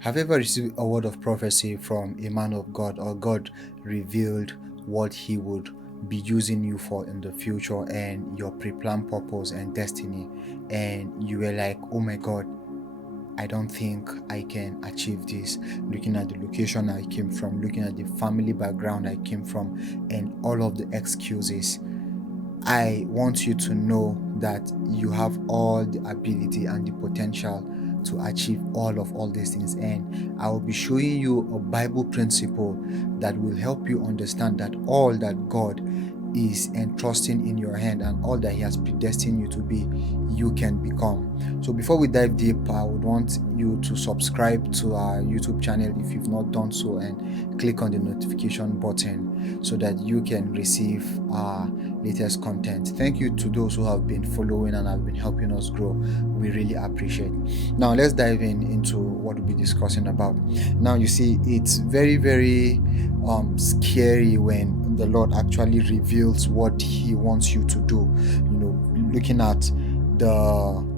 Have you ever received a word of prophecy from a man of God, or God revealed what he would be using you for in the future and your pre-planned purpose and destiny, and you were like, oh my God, I don't think I can achieve this, looking at the location I came from, looking at the family background I came from, and all of the excuses? I want you to know that you have all the ability and the potential to achieve all these things. And I will be showing you a Bible principle that will help you understand that all that God is entrusting in your hand and all that He has predestined you to be, you can become. So before we dive deep, I would want you to subscribe to our YouTube channel if you've not done so, and click on the notification button so that you can receive our latest content. Thank you to those who have been following and have been helping us grow. We really appreciate. Now let's dive into what we'll be discussing about. Now you see, it's very scary when the Lord actually reveals what He wants you to do. Looking at the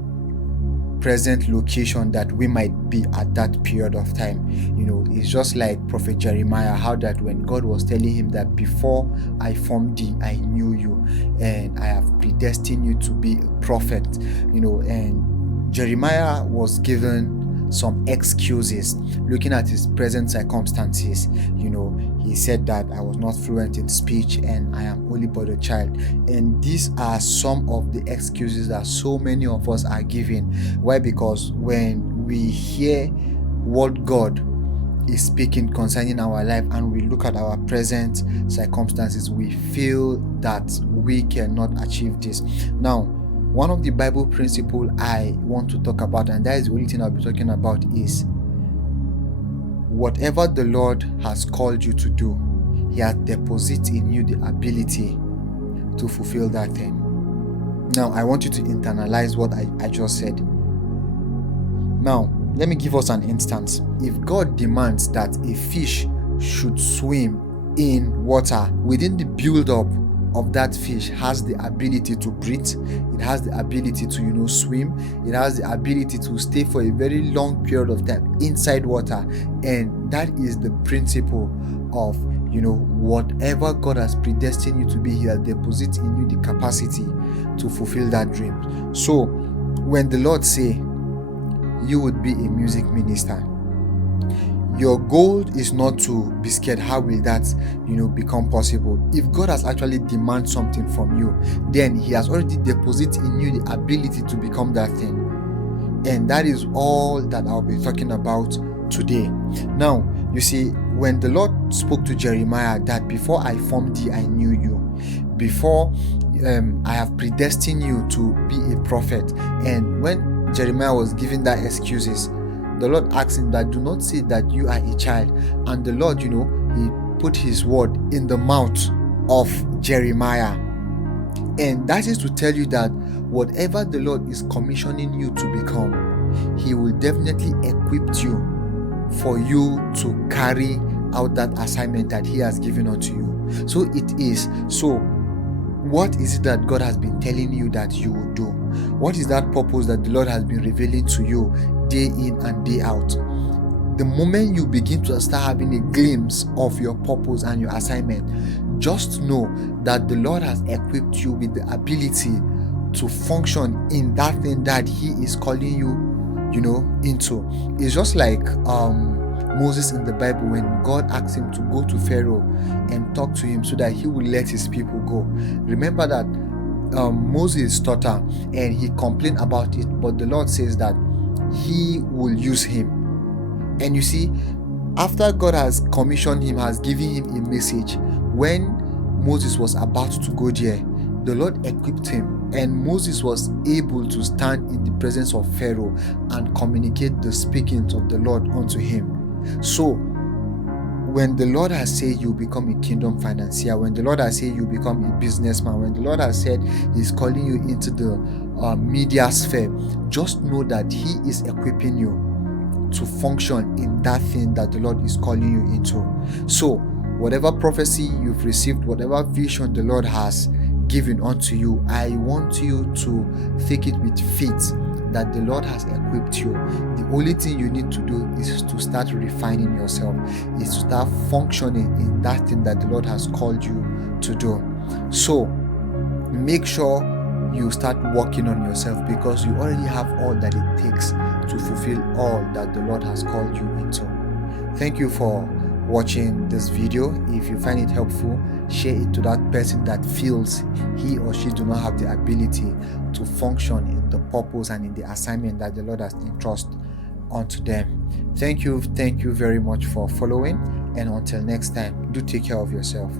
present location that we might be at that period of time. It's just like Prophet Jeremiah, how that when God was telling him that before I formed thee, I knew you, and I have predestined you to be a prophet. And Jeremiah was given some excuses looking at his present circumstances. He said that I was not fluent in speech and I am only but a child. And these are some of the excuses that so many of us are giving. Why? Because when we hear what God is speaking concerning our life and we look at our present circumstances, we feel that we cannot achieve this. Now, one of the Bible principles I want to talk about, and that is the only thing I'll be talking about, is whatever the Lord has called you to do, He has deposited in you the ability to fulfill that thing. Now, I want you to internalize what I just said. Now, let me give us an instance. If God demands that a fish should swim in water, within the build-up of that fish has the ability to breathe, it has the ability to swim, it has the ability to stay for a very long period of time inside water. And that is the principle of whatever God has predestined you to be, He has deposited in you the capacity to fulfill that dream. So when the Lord say you would be a music minister, your goal is not to be scared. How will that become possible? If God has actually demanded something from you, then He has already deposited in you the ability to become that thing. And that is all that I'll be talking about today. Now, you see, when the Lord spoke to Jeremiah that before I formed thee, I knew you, before I have predestined you to be a prophet. And when Jeremiah was giving that excuses, the Lord asked him that do not say that you are a child. And the Lord, He put His word in the mouth of Jeremiah. And that is to tell you that whatever the Lord is commissioning you to become, He will definitely equip you for you to carry out that assignment that He has given unto you. So it is. So what is it that God has been telling you that you will do? What is that purpose that the Lord has been revealing to you day in and day out? The moment you begin to start having a glimpse of your purpose and your assignment, just know that the Lord has equipped you with the ability to function in that thing that He is calling you, into. It's just like Moses in the Bible, when God asked him to go to Pharaoh and talk to him so that he will let his people go. Remember that Moses stuttered and he complained about it, but the Lord says that He will use him. And you see, after God has commissioned him, has given him a message, when Moses was about to go there, the Lord equipped him, and Moses was able to stand in the presence of Pharaoh and communicate the speakings of the Lord unto him. So when the Lord has said you become a kingdom financier, when the Lord has said you become a businessman, when the Lord has said He's calling you into the media sphere, just know that He is equipping you to function in that thing that the Lord is calling you into. So whatever prophecy you've received, whatever vision the Lord has given unto you, I want you to take it with faith that the Lord has equipped you, the only thing you need to do is to start refining yourself, is to start functioning in that thing that the Lord has called you to do. So make sure you start working on yourself, because you already have all that it takes to fulfill all that the Lord has called you into. Thank you for watching this video. If you find it helpful, share it to that person that feels he or she do not have the ability to function in the purpose and in the assignment that the Lord has entrusted onto them. Thank you very much for following, and until next time, do take care of yourself.